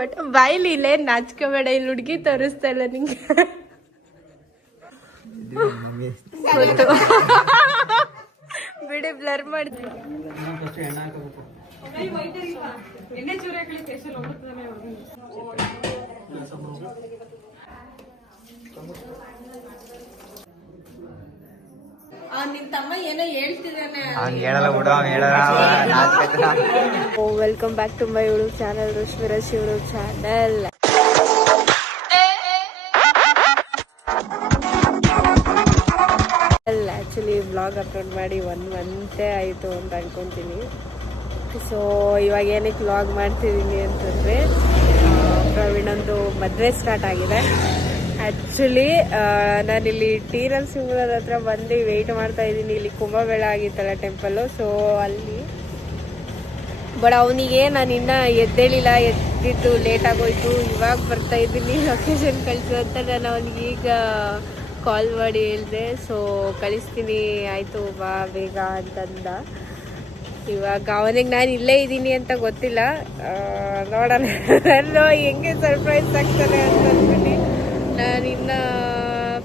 ಒಟ್ಟು ಬಾಯಿಲಿ ಇಲ್ಲೇ ನಾಚ್ಕೋಬೇಡ, ಇಲ್ಲಿ ಹುಡುಗಿ ತೋರಿಸ್ತಾ ಇಲ್ಲ ನಿಂಗೆ ಗೊತ್ತು ಬಿಡಿ, ಬ್ಲರ್ ಮಾಡ್ತೀನಿ. ನಿಮ್ ತಮ್ಮ ಏನೋ ಹೇಳ್ತಿದ್ದಾನೆ. Welcome back to my YouTube channel, Rishivarash YouTube channel. Actually vlog upload ಮಾಡಿ 1 month ಆಯಿತು ಅಂತ ಅನ್ಕೊಂತೀನಿ. ಸೊ ಇವಾಗ ಏನಕ್ಕೆ ವ್ಲಾಗ್ ಮಾಡ್ತಿದ್ದೀನಿ ಅಂತಂದರೆ, ಪ್ರವೀಣಂದು ಮದುವೆ ಸ್ಟಾರ್ಟ್ ಆಗಿದೆ. ಆ್ಯಕ್ಚುಲಿ ನಾನಿಲ್ಲಿ ಟಿ ನರಸೀಪುರದ ಹತ್ರ ಬಂದು ವೆಯ್ಟ್ ಮಾಡ್ತಾ ಇದ್ದೀನಿ. ಇಲ್ಲಿ ಕುಂಭಮೇಳ ಆಗಿತ್ತಲ್ಲ ಟೆಂಪಲ್ಲು, ಸೊ ಅಲ್ಲಿ. ಬಟ್ ಅವನಿಗೆ ನಾನು ಇನ್ನೂ ಎದ್ದೇಳಿಲ್ಲ, ಎದ್ದಿದ್ದು ಲೇಟ್ ಆಗೋಯ್ತು. ಇವಾಗ ಬರ್ತಾ ಇದ್ದೀನಿ ಲೊಕೇಶನ್ ಕಳಿಸು ಅಂತ ನಾನು ಅವನಿಗೆ ಈಗ ಕಾಲ್ ಮಾಡಿ ಹೇಳಿದೆ. ಸೊ ಕಳಿಸ್ತೀನಿ, ಆಯಿತು ಬಾ ಬೇಗ ಅಂತಂದ. ಇವಾಗ ಅವನಿಗೆ ನಾನು ಇಲ್ಲೇ ಇದ್ದೀನಿ ಅಂತ ಗೊತ್ತಿಲ್ಲ, ನೋಡೋಣ ನಾನು ಹೆಂಗೆ ಸರ್ಪ್ರೈಸ್ ಆಗ್ತಾನೆ ಅಂತ ಅಂದ್ಬಿಟ್ಟು. ನಾನು ಇನ್ನೂ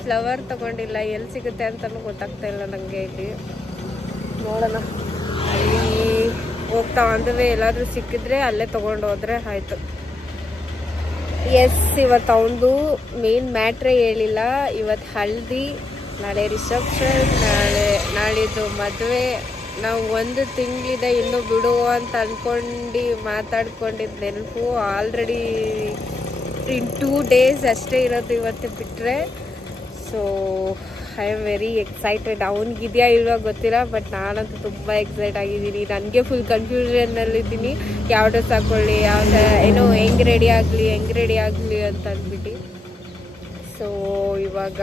ಫ್ಲವರ್ ತೊಗೊಂಡಿಲ್ಲ, ಎಲ್ಲಿ ಸಿಗುತ್ತೆ ಅಂತಲೂ ಗೊತ್ತಾಗ್ತಾ ಇಲ್ಲ ನನಗೆ. ಇಲ್ಲಿ ನೋಡೋಣ, ಅಲ್ಲಿ ಹೋಗ್ತಾ ಅಂದರೆ ಎಲ್ಲಾದರೂ ಸಿಕ್ಕಿದ್ರೆ ಅಲ್ಲೇ ತೊಗೊಂಡು ಹೋದರೆ ಆಯಿತು. ಎಸ್, ಇವತ್ತು ಅವನದು ಮೇನ್ ಮ್ಯಾಟ್ರೇ ಹೇಳಿಲ್ಲ. ಇವತ್ತು ಹಲ್ದಿ, ನಾಳೆ ರಿಸೆಪ್ಷನ್, ನಾಳಿದ್ದು ಮದುವೆ. ನಾವು 1 ತಿಂಗಳಿದೆ ಇನ್ನೂ ಬಿಡು ಅಂತ ಅಂದ್ಕೊಂಡು ಮಾತಾಡ್ಕೊಂಡಿದ್ದು ನೆನಪು. ಆಲ್ರೆಡಿ ಇನ್ 2 days ಅಷ್ಟೇ ಇರೋದು ಇವತ್ತು ಬಿಟ್ಟರೆ. So I am very excited. ಅವನಿಗಿದೆಯಾ ಇಲ್ವಾ ಗೊತ್ತಿಲ್ಲ, ಬಟ್ ನಾನಂತೂ ತುಂಬ ಎಕ್ಸೈಟ್ ಆಗಿದ್ದೀನಿ. ನನಗೆ ಫುಲ್ ಕನ್ಫ್ಯೂಷನ್ನಲ್ಲಿದ್ದೀನಿ, ಯಾವ ಡ್ರೆಸ್ ಹಾಕ್ಕೊಳ್ಳಿ, ಏನೋ ಹೆಂಗೆ ರೆಡಿ ಆಗಲಿ ಅಂತ ಅಂದ್ಬಿಟ್ಟು. ಸೊ ಇವಾಗ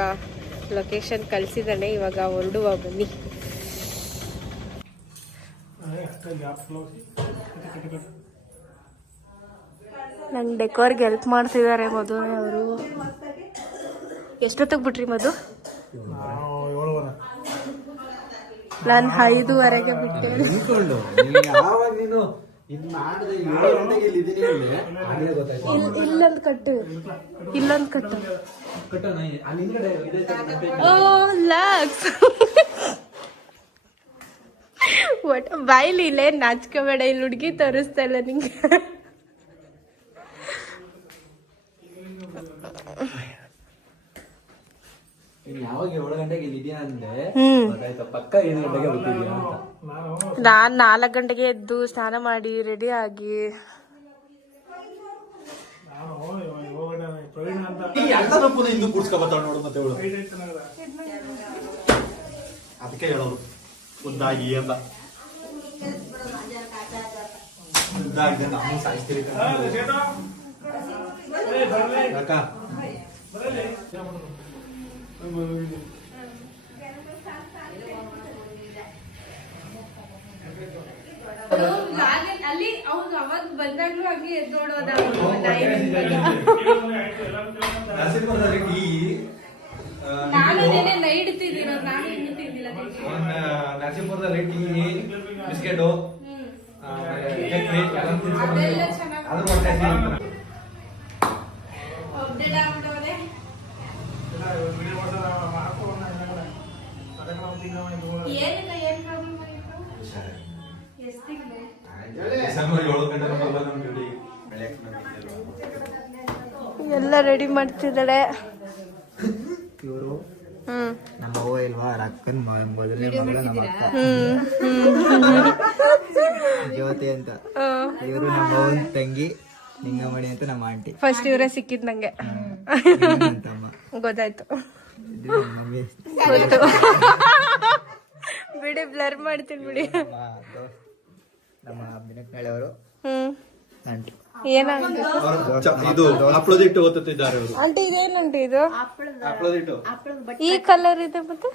ಲೊಕೇಶನ್ ಕಳಿಸಿದ್ದಾನೆ, ಇವಾಗ ಹೊರಡುವ ಬನ್ನಿ. ನಂಗೆ ಡೆಕೋರ್ಗೆ ಹೆಲ್ಪ್ ಮಾಡ್ತಿದ್ದಾರೆ ಮದುವೆ ಅವರು. ಎಷ್ಟೊತ್ತಿಗೆ ಬಿಟ್ರಿ ಮಧು? ನಾನು 5:15 ಬಿಟ್ಟೆ. ಇಲ್ಲೊಂದು ಕಟ್ಟು, ಇಲ್ಲೊಂದು ಕಟ್ಟು. ಒಟ್ಟು ಬಾಯಿಲಿ ಇಲ್ಲೇ ನಾಚ್ಕೋಬೇಡ, ಇಲ್ಲಿ ಹುಡುಗಿ ತೋರಿಸ್ತಾ ಇಲ್ಲ ನಿಂಗೆ. ನಾನ್ 4 ಗಂಟೆಗೆ ಎದ್ದು ಸ್ನಾನ ಮಾಡಿ ರೆಡಿ ಆಗಿ ಅದಕ್ಕೆ ಹೇಳೋದು ಉದ್ದಾಗಿ ಅಂತ. ಉದ್ದಾಗಿದೆ ನಾವು ಸಾಯಿಸ್ತೀರಿ ಅಲ್ಲಿ ಅವ್ನು ಅವಾಗ ಬಂದಾಗ್ಲೂ ಹಾಗೆ ಎದ್ದು ನೋಡೋದ. ನಾನು ಇಡ್ತಿದ್ದೀರ, ನಾನು ಇನ್ನೂ ತಿಂದಿಲ್ಲ. ನರಸೀಪುರದಲ್ಲಿ ಟೀ, ಬಿಸ್ಕೆಟು, ಎಲ್ಲ ರೆಡಿ ಮಾಡ್ತಿದ್ದಾಳೆ. ಇವರು ನಮ್ಮ ಅವ್ವ ಇಲ್ವಾ, ಅಕ್ಕನ ಮೊದಲನೇ ಮಗಳ ನಮ್ಮ ಅಕ್ಕ ಜ್ಯೋತಿ ಅಂತ. ಇವರು ನಮ್ಮ ಅವ್ವನ ತಂಗಿ ನಿಂಗಮಣಿ ಅಂತ ನಮ್ಮ ಆಂಟಿ. ಫಸ್ಟ್ ಇವರೇ ಸಿಕ್ಕಿದ್ ನಂಗೆ, ಗೊತ್ತಾಯ್ತು. ಗೊತ್ತು ಬಿಡಿ, ಬ್ಲರ್ ಮಾಡ್ತೀನಿ ಬಿಡಿ. ನಮ್ಮ ಬಿನಕ್ನಳ್ಳಿ ಅವರು ಆಂಟಿ. ಇದು ಹಪ್ಪಳದಿಟ್ಟು ಓದುತ್ತಿದ್ದಾರೆ ಅವರು. ಆಂಟಿ ಇದೇನಂಟಿ ಇದು? ಈ ಕಲರ್ ಇದೆ ಮತ್ತೆ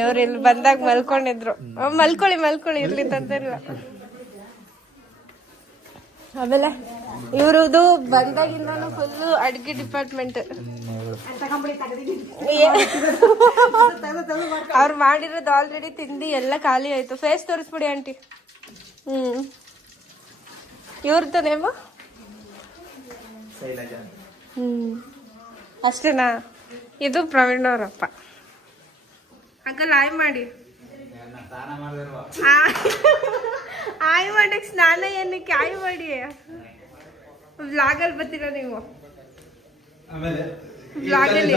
ಇವ್ರು ಇಲ್ಲಿ ಬಂದಾಗ ಮಲ್ಕೊಂಡಿದ್ರು. ಮಲ್ಕೊಳ್ಳಿ ಇರ್ಲಿ ತಂದಿಲ್ಲ. ಆಮೇಲೆ ಇವ್ರದ್ದು ಬಂದಾಗಿಂದಾನು ಫುಲ್ ಅಡ್ಗೆ ಡಿಪಾರ್ಟ್ಮೆಂಟ್. ಅವ್ರು ಮಾಡಿರೋದು ಆಲ್ರೆಡಿ ತಿಂದು ಎಲ್ಲ ಖಾಲಿ ಆಯ್ತು. ಫೇಸ್ ತೋರಿಸ್ಬಿಡಿ ಆಂಟಿ. ಇವ್ರದ್ದೇನೇವ? ಅಷ್ಟೇನಾ? ಇದು ಪ್ರವೀಣ್ ಅವರಪ್ಪ. ಅಂಕಲ್ ಆಯ್ ಮಾಡಿ. ಆಯ್ ಮಾಡಕ್ ಸ್ನಾನ ಏನಕ್ಕೆ? ಆಯ್ ಮಾಡಿ. ವ್ಲಾಗಲ್ಲಿ ಬರ್ತೀರಾ ನೀವು? ವ್ಲಾಗಲ್ಲಿ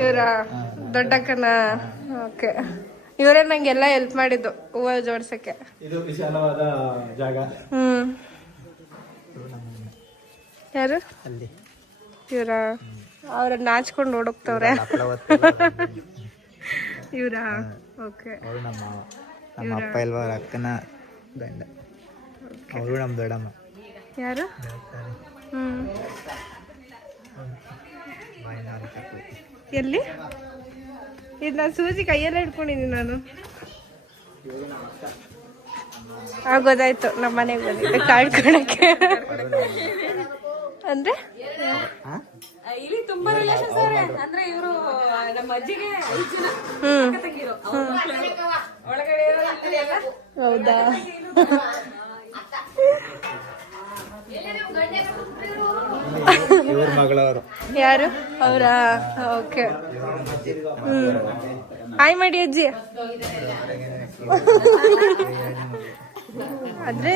ಇವರ ದೊಡ್ಡಕ್ಕನ. ಓಕೆ, ಇವರೇ ನಂಗೆಲ್ಲ ಹೆಲ್ಪ್ ಮಾಡಿದ್ದು ಹೂವ ಜೋಡ್ಸಕ್ಕೆ. ಇದು ವಿಶಾಲವಾದ ಜಾಗ. ಯಾರು ಇವ್ರ? ಅವ್ರ ನಾಚ್ಕೊಂಡು ಓಡೋಗ್ತವ್ರೆ ಇವ್ರ. ಓಕೆ, ನಮ್ಮ ಅಪ್ಪ ಇಲ್ವಾ ಅಕ್ಕನ ಗಂಡ. ಅವರು ನಮ್ಮ ದೊಡ್ಡಮ್ಮ. ಯಾರು? ಎಲ್ಲಿ? ಇದು ನಾನು ಸೂಜಿ ಕೈಯಲ್ಲೇ ಇಟ್ಕೊಂಡಿದ್ದೀನಿ ನಾನು. ಗೊತ್ತಾಯ್ತು, ನಮ್ಮ ಮನೆಗೆ ಬಂದಿದ್ದೆ ಕಾಡ್ಕೊಳಕ್ಕೆ. ಅಂದ್ರೆ ಇಲ್ಲಿ ತುಂಬಾ ರಿಲೇಷನ್ಸ್ ಅವ್ರೆ. ಅಂದ್ರೆ ಇವರು ನಮ್ಮ ಅಜ್ಜಿಗೆ 5 ಜನ ತಂಗಿರು. ಒಳಗಡೆ ಹೌದಾ? ಇವ್ರ ಮಗಳವರು. ಯಾರು? ಅವರಾ? ಓಕೆ. ಹಾಯ್ ಮಾಡಿ ಅಜ್ಜಿ. ಆದ್ರೆ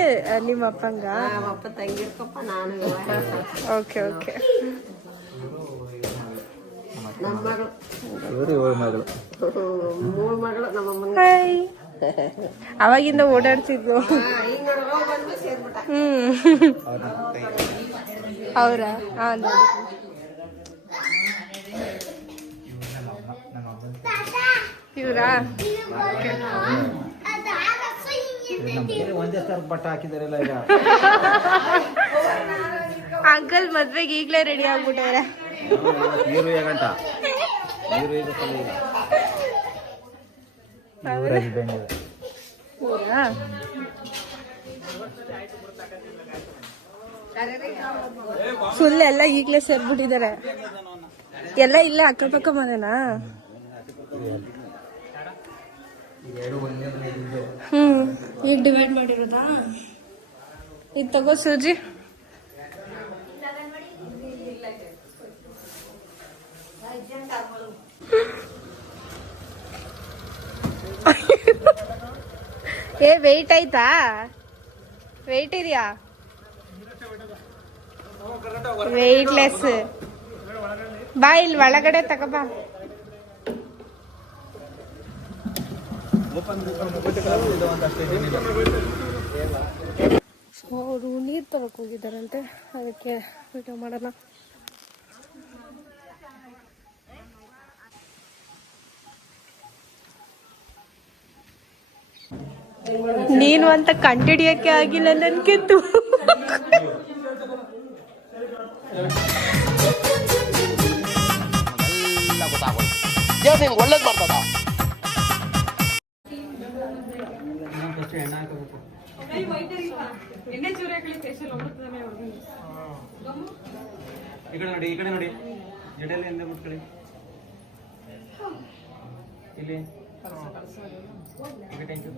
ನಿಮ್ಮ ಅಪ್ಪಂಗ? ಅಪ್ಪ ತಂಗಿರ್ಕಪ್ಪ, ನಾನು. Okay okay. ನಮ್ಮ ಮಗಳು, ಇವರು ಇವ್ರ ಮಗಳು. 3 ಮಗಳು ನಮ್ಮಮ್ಮನ. ಹಾಯ್. ಅವಾಗಿಂದ ಓಡಾಡ್ತಿದ್ವು. ಅವರ? ಇವರಾ? ಒಂದೇ ಸರ್ ಬಟ್ಟ ಹಾಕಿದಾರಲ್ಲ ಈಗ. ಅಂಕಲ್ ಮದ್ವೆಗೆ ಈಗ್ಲೇ ರೆಡಿ ಆಗ್ಬಿಟ್ಟವ್ರೆ. ನೀರು ಹೇಗಂಟ ನೀರು ಈಗ ಫುಲ್ ಎಲ್ಲ ಈಗ್ಲೇ ಸೇರ್ಬಿಟ್ಟಿದ್ದಾರೆ. ಎಲ್ಲ ಇಲ್ಲೇ ಅಕ್ಕಪಕ್ಕ ಮನೆನಾ? ಈಗ ಡಿವೈಡ್ ಮಾಡಿರೋದಾ? ಇದು ತಗೋ ಸೂಜಿ. ವೆಯ್ಟ್ ಆಯ್ತಾ? ವೆಯ್ಟ್ ಇದೆಯಾ? ವೆಯ್ಟ್ಲೆಸ್. ಬಾ ಇಲ್ಲಿ ಒಳಗಡೆ ತಗೋಬಾ. ಅವರು ನೀರು ತರಕ್ ಹೋಗಿದ್ದಾರಂತೆ, ಅದಕ್ಕೆ ವಿಡಿಯೋ ಮಾಡೋಣ. ನೀನು ಅಂತ ಕಂಡಿಡಿಯಕ್ಕೆ ಆಗಿಲ್ಲ ನನ್ಗೆದ್ದು. ಒಳ್ಳೇದ್ ಮಾಡ್ತದ. ಈ ಕಡೆ ನೋಡಿ, ಈ ಕಡೆ ನೋಡಿ. ಜಡೆಯಲ್ಲಿ ಎಂದ ಮುಟ್ಕೊಳ್ಳಿ. ಇಲ್ಲಿ ಥ್ಯಾಂಕ್ ಯು.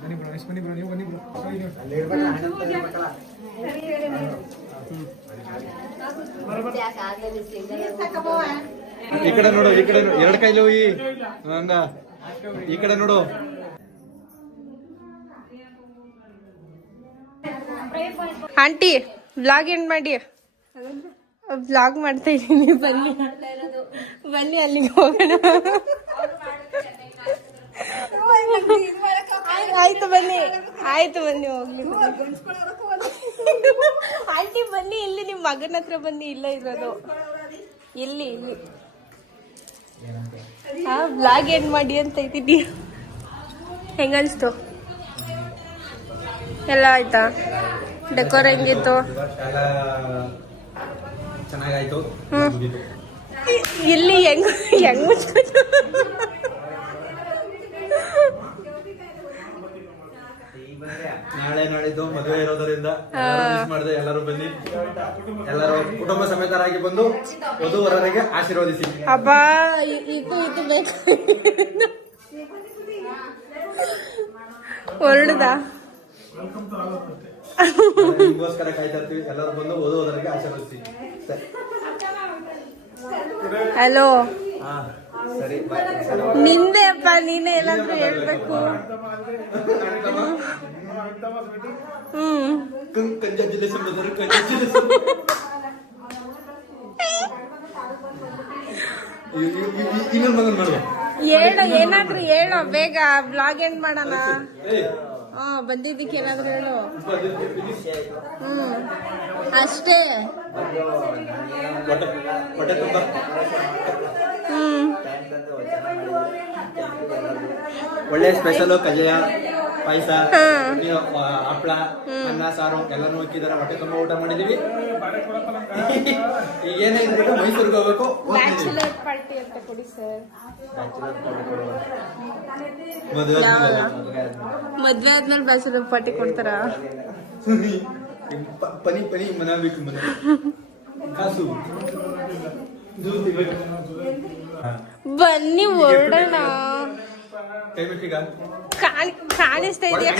ಬನ್ನಿ ಬ್ರೋ, ಎಷ್ಟು ಬನ್ನಿ ಬ್ರೋ, ನೀವು ಬನ್ನಿ ಬ್ರೋ. ಈ ಕಡೆ ನೋಡು, ಈ ಕಡೆ 2 ಕೈಲಿ ಹೋಗಿ ಹಂಗ. ಈ ಕಡೆ ನೋಡು. ಆಂಟಿ ವ್ಲಾಗ್ ಎಂಡ್ ಮಾಡಿ. ವ್ಲಾಗ್ ಮಾಡ್ತಾ ಇದ್ದೀನಿ, ಬನ್ನಿ ಬನ್ನಿ ಅಲ್ಲಿಗೆ ಹೋಗೋಣ. ಆಯ್ತು ಬನ್ನಿ, ಆಯ್ತು ಬನ್ನಿ ಹೋಗ್ಲಿ. ಆಂಟಿ ಬನ್ನಿ ಇಲ್ಲಿ, ನಿಮ್ ಮಗನ ಹತ್ರ ಬನ್ನಿ. ಇಲ್ಲ ಇರೋದು ಇಲ್ಲಿ ಇಲ್ಲಿ. ವ್ಲಾಗ್ ಎಂಡ್ ಮಾಡಿ ಅಂತ ಇದ್ದೀನಿ. ಹೆಂಗನ್ಸ್ತು? ಎಲ್ಲ ಆಯ್ತಾ? ಡೆಕೋರ್ ಹೆಂಗಿತ್ತು? ಎಲ್ಲ ಚೆನ್ನಾಗಾಯ್ತು. ಮುಗೀತು. ಇಲ್ಲಿ ಹೆಂಗ್ ಮುಚ್ಕೊಂಡು ನಾಳೆ ನಾಳಿದ್ದು ಮದುವೆ ಇರೋದರಿಂದ ಮಿಸ್ ಮಾಡಿದೆ. ಎಲ್ಲರೂ ಬನ್ನಿ, ಎಲ್ಲರೂ ಕುಟುಂಬ ಸಮೇತರಾಗಿ ಬಂದು ವಧುವರರಿಗೆ ಆಶೀರ್ವದಿಸಿ. ಹಬ್ಬ ಇದು ಬೇಕು ಹೊರಡ್ದ ನಿಮ್ಗೋಸ್ಕರ ಕಾಯ್ತಾ ಇರ್ತೀವಿ. ಎಲ್ಲರೂ ಬಂದು ವಧುವರರಿಗೆ ಆಶೀರ್ವದಿಸಿ. ಹಲೋ, ಸರಿ, ನಿಂದೆ ಅಪ್ಪ, ನೀನೇ ಎಲ್ಲಾದ್ರೂ ಹೇಳ್ಬೇಕು. ಕಂಗ್ರಾಚುಲೇಷನ್ ಇನ್ನೊಂದು ಮಗನ್ ಮಾಡುವ. ಹೇಳೋ, ಏನಾದ್ರೂ ಹೇಳೋ ಬೇಗ, ಬ್ಲಾಗ್ ಎಂಡ್ ಮಾಡೋಣ. ಬಂದಿದ್ದಕ್ಕೆ ಏನಾದ್ರೂ ಹೇಳು. ಅಷ್ಟೇ. ಹೊಟ್ಟೆ ತುಂಬ ಒಳ್ಳೆ ಸ್ಪೆಷಲ್ ಕಜಾಯ, ಪಾಯಸ, ಹಪ್ಪಳ, ಅನ್ನ, ಸಾರು ಎಲ್ಲಾನು ಹಾಕಿದಾರೆ. ಹೊಟ್ಟೆ ತುಂಬ ಊಟ ಮಾಡಿದೀವಿ. ಈಗ ಏನೇ ಇದ್ಬಿಟ್ಟು ಮೈಸೂರಿಗೆ ಹೋಗ್ಬೇಕು. ಬ್ಯಾಚುಲರ್ ಪಾರ್ಟಿ ಅಂತ ಕೊಡಿ ಸರ್. ಮದ್ವೆ ಆದ್ಮೇಲೆ ಬ್ಯಾಚುಲರ್ ಪಾರ್ಟಿ ಕೊಡ್ತಾರ? ಪನಿ ಪನಿ ಮನಾಬೇಕು, ಮನೆ ಕಾಸು ಬನ್ನಿ ಹೊರಡೋಣ. ಕೈ ಬಿಟ್ಟಿಗ ಕಾಣಿಸ್ತಾ ಇದೆಯಾ?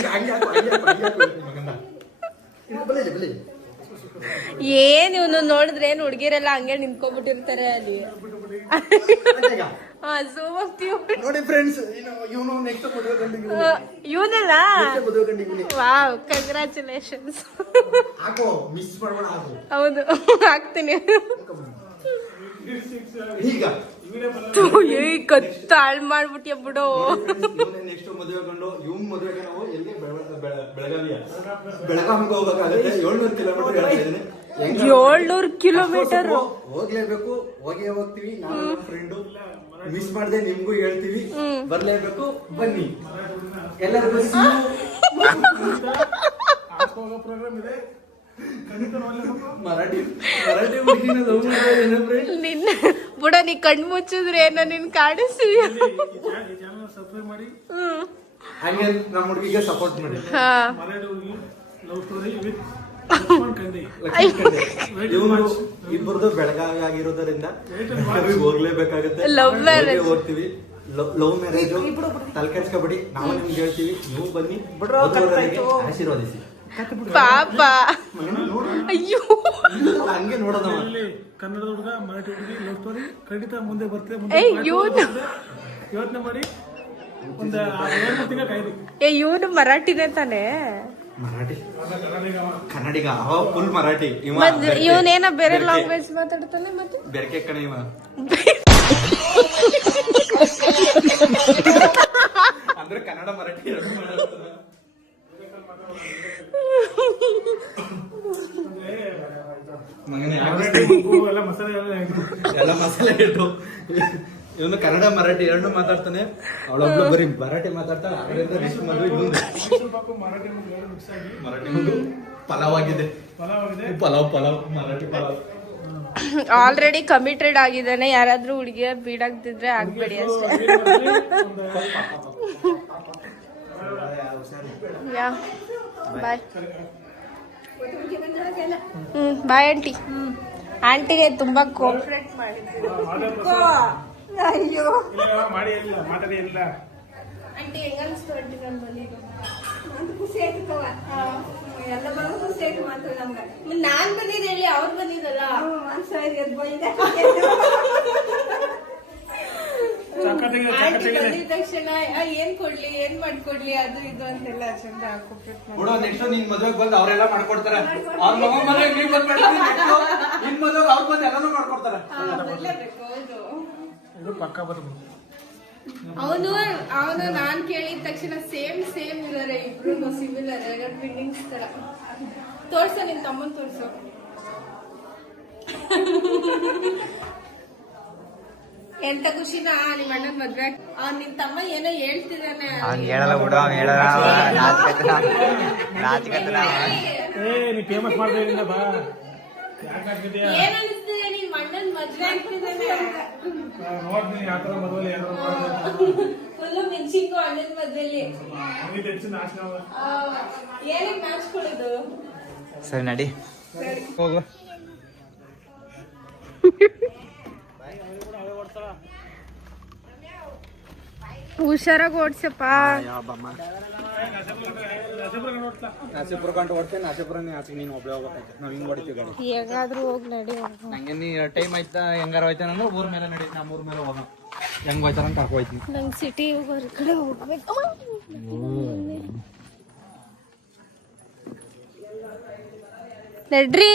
ಏನ್ ಇವನು ನೋಡಿದ್ರೆ ಏನ್ ಹುಡ್ಗಿರೆಲ್ಲ ಹಂಗೆ ನಿಂತ್ಕೊಂಡ್ಬಿಟ್ಟಿರ್ತಾರೆ ಅಲ್ಲಿ. ನೋಡಿ ಫ್ರೆಂಡ್ಸ್, ಇವನು ನೆಕ್ಸ್ಟ್ ಇವನಲ್ಲ. Wow, congratulations. ಮಿಸ್ ಮಾಡ್ಬೇಡ. ಹೌದು, ಹಾಕ್ತೀನಿ. ಈಗ ಕತ್ತು ಹಾಳು ಮಾಡ್ಬಿಟ್ಯ ಬಿಡು. ನೆಕ್ಸ್ಟ್ ಮದುವೆ ಕೊಂಡು ಇವನ್ ಮದುವೆಗೆ ನಾವು ಎಲ್ಲಿ ಬೆಳಗಾವಿಗೆ ಹೋಗ್ಬೇಕಾಗುತ್ತೆ. 700 ಕಿಲೋಮೀಟರ್ ಹೇಳ್ತಾ ಇದ್ದೀನಿ. 700 ಕಿಲೋಮೀಟರ್ ಹೋಗ್ಲೇಬೇಕು, ಹೋಗೇ ಹೋಗ್ತೀವಿ. ನಾನು ನನ್ನ ಫ್ರೆಂಡು ಮಿಸ್ ಮಾಡದೆ ನಿಮ್ಗೂ ಹೇಳ್ತೀವಿ, ಬರ್ಲೇಬೇಕು. ಬನ್ನಿ ಎಲ್ಲರಿಗೂ. ಮರಾಠಿ ಹುಡುಗಿನ ಲವ್ ಮಾಡಿದ್ರೆ ನಿನ್ನ ಬಿಡ, ನೀ ಕಣ್ ಮುಚ್ಚಿದ್ರೆ ಏನೋ ನಿನ್ ಕಾಣಿಸ್ತೀವಿ. ಹಂಗೆ ನಮ್ಮ ಹುಡುಗಿಗೆ ಸಪೋರ್ಟ್ ಮಾಡಿ. ಇಬ್ಬರದು ಬೆಳಗಾವಿ ಆಗಿರೋದ್ರಿಂದ ಹೋಗ್ಲೇಬೇಕಾಗುತ್ತೆ. ಹೋಗ್ತೀವಿ. ಲವ್ ಮ್ಯಾರೇಜ್ ತಲೆ ಕೆಡ್ಸ್ಕೊಬಿಡಿ. ನಾವು ನಿಮ್ಗೆ ಹೇಳ್ತೀವಿ, ನೀವು ಬನ್ನಿ, ಆಶೀರ್ವಾದಿಸಿ. ಪಾಪ, ಅಯ್ಯೋ, ಹಂಗೆ ನೋಡೋಣ. ಕನ್ನಡ ಹುಡುಗ, ಮರಾಠಿ ಹುಡುಗಿ ಲವ್ ಸ್ಟೋರಿ ಖಂಡಿತ ಮುಂದೆ ಬರ್ತದೆ. ಯೋಚನೆ ಮಾಡಿ ಒಂದು 2 ತಿಂಗಳ ಕಾಯ್ದು. ಇವನು ಮರಾಠಿನೇ ತಾನೆ? ಮರಾಠಿ ಕನ್ನಡಿಗ, ಫುಲ್ ಮರಾಠಿ. ಇವನೇನೋ ಬೇರೆ ಲ್ಯಾಂಗ್ವೇಜ್ ಮಾತಾಡ್ತಾನೆ. ಮತ್ತೆ ಬೆರಕೆ ಕಣ ಇವ. ಅಂದ್ರೆ ಕನ್ನಡ ಮರಾಠಿ ಎಲ್ಲ ಮಸಾಲೆ ಇಟ್ಟು ಇವನು ಕನ್ನಡ ಮರಾಠಿ 2 ಮಾತಾಡ್ತಾನೆ. ಅವಳೊಬ್ಳು ಬರೀ ಮರಾಠಿ ಮಾತಾಡ್ತಾಳೆ. ಮರಾಠಿ ಮಗು ಪಲಾವ್ ಆಗಿದೆ. ಪಲಾವ್ ಮರಾಠಿ ಪಲಾವ್. ಆಲ್ರೆಡಿ ಕಮಿಟೆಡ್ ಆಗಿದ್ದಾನೆ. ಯಾರಾದ್ರೂ ಹುಡುಗಿಯರ್ ಬೀಡಾಗ್ತಿದ್ರೆ ಆಗ್ಬೇಡಿ ಅಷ್ಟೇ. ಬಾಯ್. Bye aunty. ಆಂಟಿಗೆ ತುಂಬಾ ಕೋಆಪರೇಟ್ ಮಾಡಿದ್ರು. ಅಯ್ಯೋ ಆಂಟಿ, ಹೆಂಗ ಅನಿಸ್ತು ಆಂಟಿ ನಾನು ಬಂದಿದ್ದು? ಖುಷಿ ಆಯ್ತು. ನಾನ್ ಬಂದಿದ್ದೆ ಹೇಳಿ, ಅವ್ರು ಬಂದಿದ್ದಲ್ಲ. ಬಂದಿದ ತಕ್ಷಣ ಏನ್ ಕೊಡ್ಲಿ, ಏನ್ ಮಾಡ್ಕೊಡ್ಲಿ, ಅದು ಇದು ಅಂತೆಲ್ಲ ಚಂದ ಕೋಆಪರೇಟ್. ನೆಕ್ಸ್ಟ್ ನಿನ್ ಮದ್ವೆಗೆ ಬಂದು ಅವರೆಲ್ಲ ಮಾಡ್ಕೊಡ್ತಾರೆ. ಅವ್ರ ಮಗ ಮದ್ವೆಗೆ ನೀವ್ ಬಂದ್ ಮಾಡಿದ್ರಿ, ನಿನ್ ಮದ್ವೆಗೆ ಅವ್ರ ಬಂದು ಎಲ್ಲಾನು ಮಾಡ್ಕೊಡ್ತಾರೆ. ಅವನು ನಾನ್ ಕೇಳಿದ ತಕ್ಷಣ ಸೇಮ್ ಇದಾರೆ ಇಬ್ರು, ಸಿಮಿಲರ್. 2 ಬಿಲ್ಡಿಂಗ್ಸ್ ತರ. ತೋರ್ಸೋ, ನಿನ್ ತಮ್ಮನ್ ತೋರ್ಸೋ. ಎಂತ ಖುಷಿನಾ ನಿಮ್ಮ ಅಣ್ಣನ ಮದ್ವೆ ನಿನ್ ತಮ್ಮ ಏನೋ ಹೇಳ್ತಿದ್ದಾನೆ. ಅವ್ನ್ ಹೇಳಲ್ಲ ಬಿಡು, ಅವ್ನ್ ಹೇಳಲ್ಲ, ನಾಚಿಕತನ. ಏ ನೀ ಫೇಮಸ್ ಮಾಡ್ತಾ ಬಾ. ಯಾಕಾಗ್ತಿದ್ಯಾ ಏನ್ ಅನಿಸ್ತಿದೆ ನಿಮ್ ಅಣ್ಣನ್ ಮದ್ವೆ ಆಗ್ತಿದ್ದಾನೆ? ನೋಡ್ತೀನಿ ಯಾವ ತರ ಮದುವೆ ಫುಲ್ಲು ಮೆನ್ಸಿಂಗು ಅಣ್ಣನ್ ಮದ್ವೆಲಿ. ಹೆಚ್ಚು ನಾಶನ. ಏನಕ್ಕೆ ನಾಚ್ಕೊಳ್ಳೋದು? ಸರಿ ನಡಿ ಹೋಗು. ಹುಷಾರಾಗಿ ಓಡ್ಸಪ್ಪ. ನಾಸಿಪುರ ಕಂಡು ಹೊಡ್ತೇನೆ, ನಾಸಿಪುರ ನೀನು ಒಬ್ಬಳೆ ಹೋಗ್ಬೇಕಾಯ್ತು. ನಾವು ಹಿಂಗೆ ಹೊಡಿತೀವಿ ಗಾಡಿ. ಹೇಗಾದ್ರೂ ಹೋಗಿ ನಡಿ. ನಂಗೆ ನೀ ಟೈಮ್ ಆಯ್ತಾ ಹೆಂಗಾರ ಹೋಯ್ತಾನ ಅಂದ್ರೆ ಊರ್ ಮೇಲೆ ನಡಿ, ನಮ್ಮ ಊರ್ ಮೇಲೆ ಹೋಗೋಣ. ಹೆಂಗ್ ಹೋಯ್ತಾರ ಅಂತ ಹಾಕೋಯ್ತೀನಿ. ನಂಗೆ ಸಿಟಿ ಹೊರಗಡೆ ಹೋಗ್ಬೇಕು. ನಡ್ರಿ.